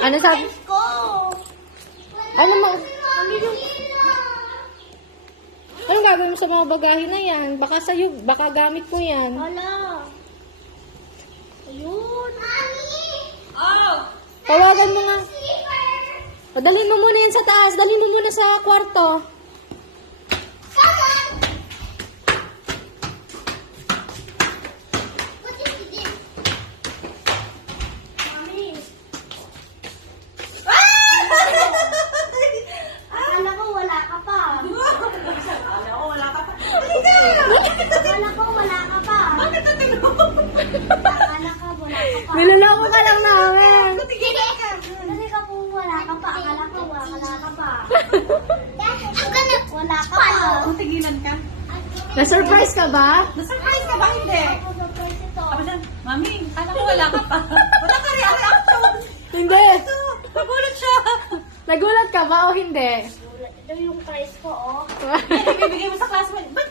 Ano sabi? Ko. Ano mo? Ano yung... Anong gagawin mo sa mga bagahe na yan? Baka sa'yo, baka gamit mo yan. Hala. Ayun. Mami! Oh! Tawagan mo nga. Padalhin mo muna yun sa taas. Dalhin mo muna sa kwarto. Mami. Akala ko wala ka pa. Akala ko wala ka pa. Akala ko wala ka pa. Bakit na tinuro? Akala ko wala ka pa. Niloloko ka lang namin. Kasi ka po wala ka pa. Akala ko wala ka pa. Wala ka pa. Kung tigilan ka. Na-surprise ka ba? Na-surprise ka ba? Hindi. Ako surprise ito. Ako dyan, Mami, akala ko wala ka pa. Wala ka reaction. Hindi. Nagulat siya. Nagulat ka ba o hindi? Ito yung price ko, oh. Ibibigay mo sa classmate. Ba't